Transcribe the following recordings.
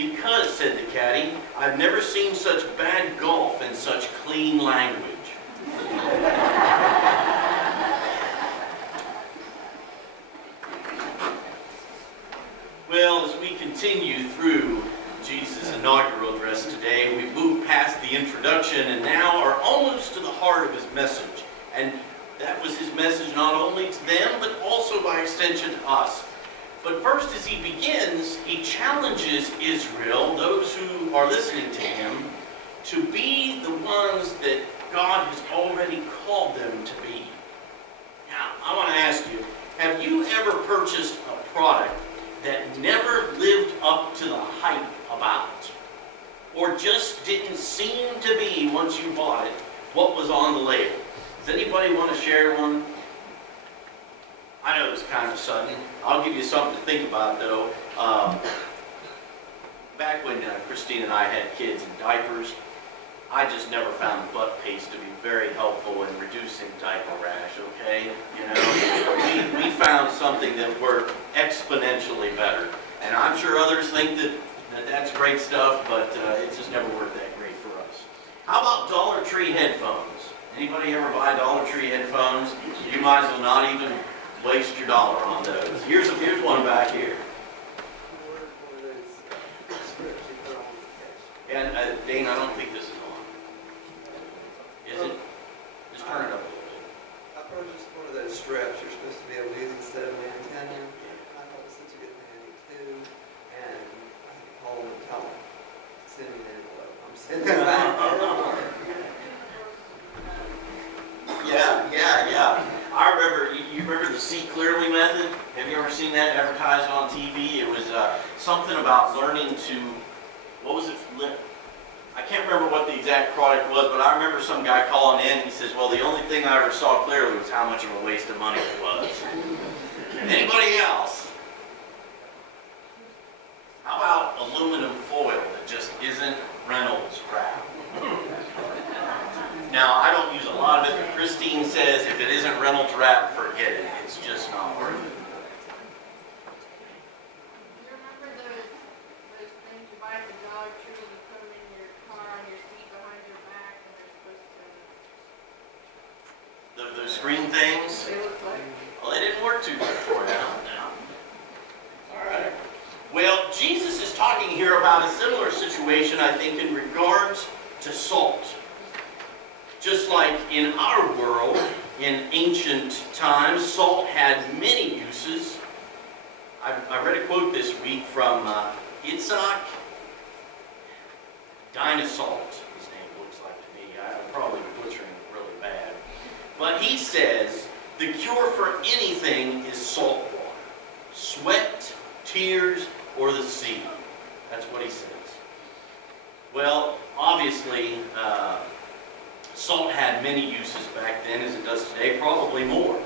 Because, said the caddy, I've never seen such bad golf and such clean language. Well, as we continue through Jesus' inaugural address today, we've moved past the introduction and now are almost to the heart of his message. And that was his message not only to them, but also by extension to us. But first, as he begins, he challenges Israel, those who are listening to him, to be the ones that God has already called them to be. Now, I want to ask you, have you ever purchased a product that never lived up to the hype about, or just didn't seem to be, once you bought it, what was on the label? Does anybody want to share one? I know it's kind of sudden. I'll give you something to think about, though. Back when Christine and I had kids in diapers, I just never found butt paste to be very helpful in reducing diaper rash, okay? You know, we found something that worked exponentially better. And I'm sure others think that that's great stuff, but it just never worked that great for us. How about Dollar Tree headphones? Anybody ever buy Dollar Tree headphones? You might as well not even waste your dollar on those. Here's one back here. And Dane, I don't think this is on. Is it? Just turn it up a little bit. I purchased one of those strips you're supposed to be able to use instead of an antenna. I thought it was such a good handy too. And I had to call them and tell them, send me an envelope. I'm sending it back. Yeah. I remember, you remember the See Clearly method? Have you ever seen that advertised on TV? It was something about learning to, what was it? I can't remember what the exact product was, but I remember some guy calling in and he says, well, the only thing I ever saw clearly was how much of a waste of money it was. Anybody else? How about aluminum foil that just isn't Reynolds crap? Now, I don't use a lot of it, but Christine says if it isn't Reynolds wrap, forget it. It's just not worth it. Do you remember those things you buy at the Dollar Tree and you put them in your car on your seat behind your back and they're supposed to... Those screen things? They look like... Well, they didn't work too good for you. All right. Well, Jesus is talking here about a similar situation, I think, in regards to salt. Just like in our world, in ancient times, salt had many uses. I read a quote this week from Itzhak Dinosault, his name looks like to me. I'm probably butchering it really bad. But he says, the cure for anything is salt water. Sweat, tears, or the sea. That's what he says. Well, obviously, salt had many uses back then as it does today, probably more.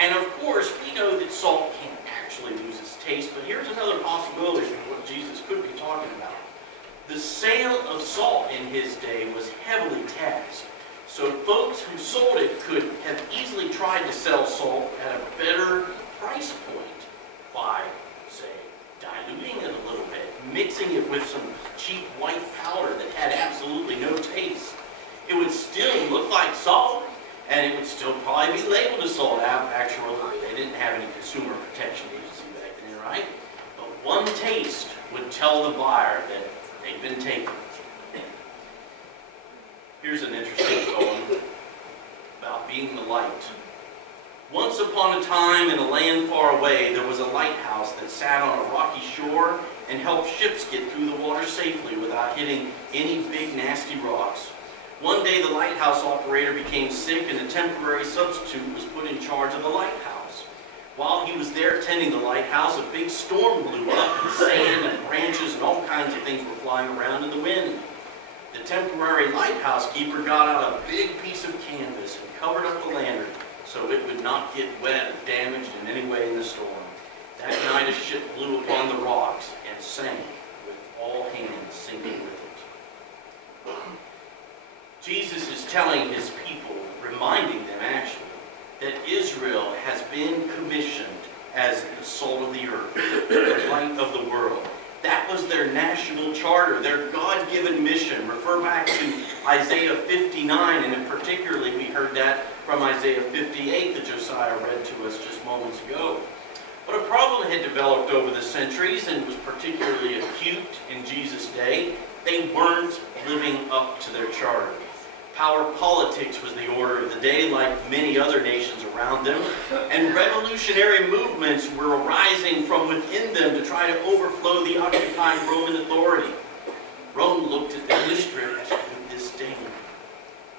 And of course, we know that salt can't actually lose its taste, but here's another possibility of what Jesus could be talking about. The sale of salt in his day was heavily taxed, so folks who sold it could have easily tried to sell salt at a better price point by, say, diluting it a little bit, mixing it with some cheap white powder that had absolutely no taste. It would still look like salt, and it would still probably be labeled as salt. Actually, they didn't have any consumer protection agency back then, right? But one taste would tell the buyer that they've been taken. Here's an interesting poem about being the light. Once upon a time, in a land far away, there was a lighthouse that sat on a rocky shore and helped ships get through the water safely without hitting any big nasty rocks. One day the lighthouse operator became sick and a temporary substitute was put in charge of the lighthouse. While he was there tending the lighthouse, a big storm blew up and sand and branches and all kinds of things were flying around in the wind. The temporary lighthouse keeper got out a big piece of canvas and covered up the lantern so it would not get wet or damaged in any way in the storm. That night a ship blew upon the rocks and sank with all hands sinking with it. Jesus is telling his people, reminding them actually, that Israel has been commissioned as the salt of the earth, the light of the world. That That was their national charter, their God-given mission. Refer back to Isaiah 59, and in particularly we heard that from Isaiah 58 that Josiah read to us just moments ago. But a problem had developed over the centuries and was particularly acute in Jesus' day. They weren't living up to their charter. Power politics was the order of the day, like many other nations around them, and revolutionary movements were arising from within them to try to overthrow the occupying Roman authority. Rome looked at their district with disdain.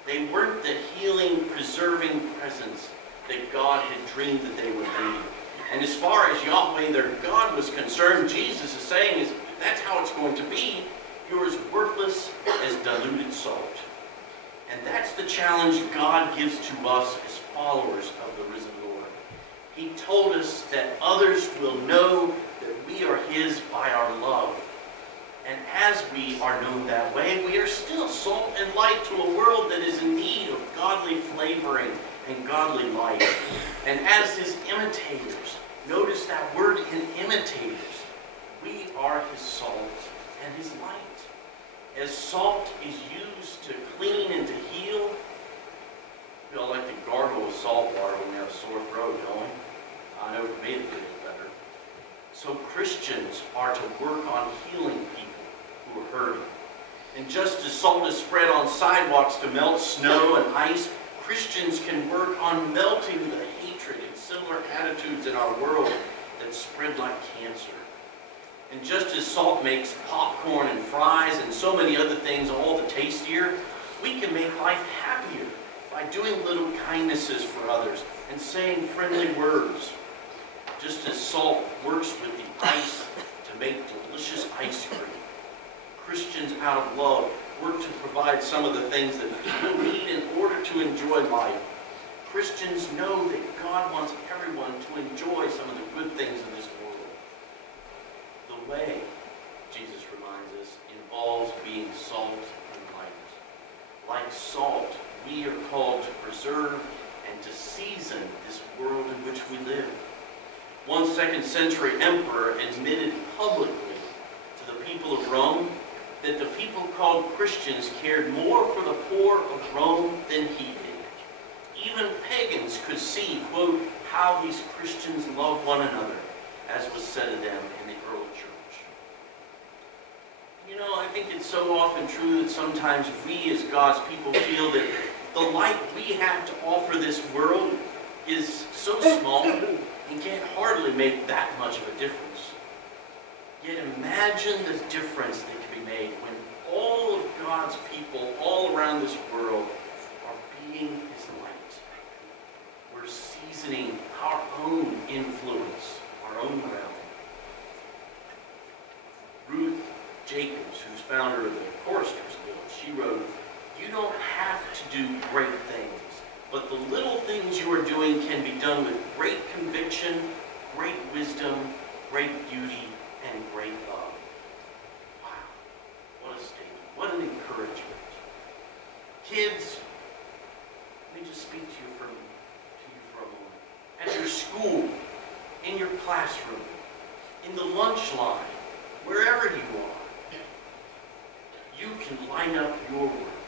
They weren't the healing, preserving presence that God had dreamed that they would be. And as far as Yahweh, their God, was concerned, Jesus is saying, if that's how it's going to be, you're as worthless as diluted salt. And that's the challenge God gives to us as followers of the risen Lord. He told us that others will know that we are His by our love. And as we are known that way, we are still salt and light to a world that is in need of godly flavoring and godly light. And as His imitators, notice that word in imitators, we are His salt and His light. As salt is used to clean and to heal, we all like to gargle with salt water when we have a sore throat, don't we? I know for me it feels better. So Christians are to work on healing people who are hurting. And just as salt is spread on sidewalks to melt snow and ice, Christians can work on melting the hatred and similar attitudes in our world that spread like cancer. And just as salt makes popcorn and fries and so many other things all the tastier, we can make life happier by doing little kindnesses for others and saying friendly words. Just as salt works with the ice to make delicious ice cream, Christians out of love work to provide some of the things that people need in order to enjoy life. Christians know that God wants everyone to enjoy some of the good things of this world. The way, Jesus reminds us, involves being salt and light. Like salt, we are called to preserve and to season this world in which we live. One 2nd century emperor admitted publicly to the people of Rome that the people called Christians cared more for the poor of Rome than he did. Even pagans could see, quote, how these Christians love one another, as was said of them in the early church. You know, I think it's so often true that sometimes we as God's people feel that the light we have to offer this world is so small and can't hardly make that much of a difference. Yet imagine the difference that can be made when all of God's people all around this world are being His light. We're seasoning our own influence, our own realm. Ruth Jacobs, who's founder of the Choristers Guild, she wrote, "You don't have to do great things, but the little things you are doing can be done with great conviction, great wisdom, great beauty, and great love." Wow, what a statement, what an encouragement. Kids, let me just speak to you for a moment. At your school, in your classroom, in the lunch line, wherever you are, you can line up your work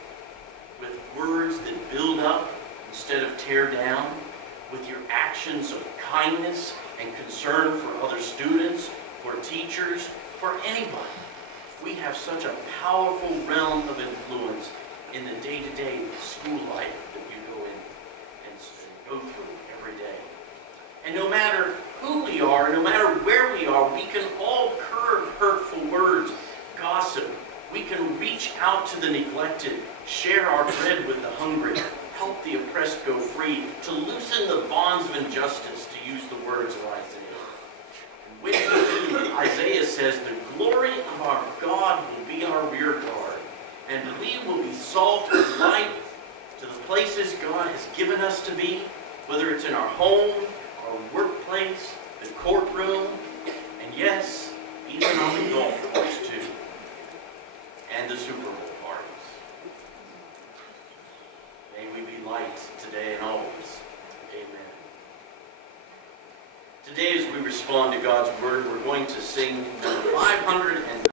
with words that build up instead of tear down, with your actions of kindness and concern for other students, for teachers, for anybody. We have such a powerful realm of influence in the day-to-day school life that we go in and go through every day. And no matter who we are, no matter where we are, we can all curb hurtful words, gossip. We can reach out to the neglected, share our bread with the hungry, help the oppressed go free, to loosen the bonds of injustice, to use the words of Isaiah. And when we do, Isaiah says, the glory of our God will be our rear guard, and we will be salt and light to the places God has given us to be, whether it's in our home, our workplace, the courtroom, and yes, even on the golf course too, and the Super Bowl parties. May we be light today and always. Amen. Today, as we respond to God's Word, we're going to sing number 500.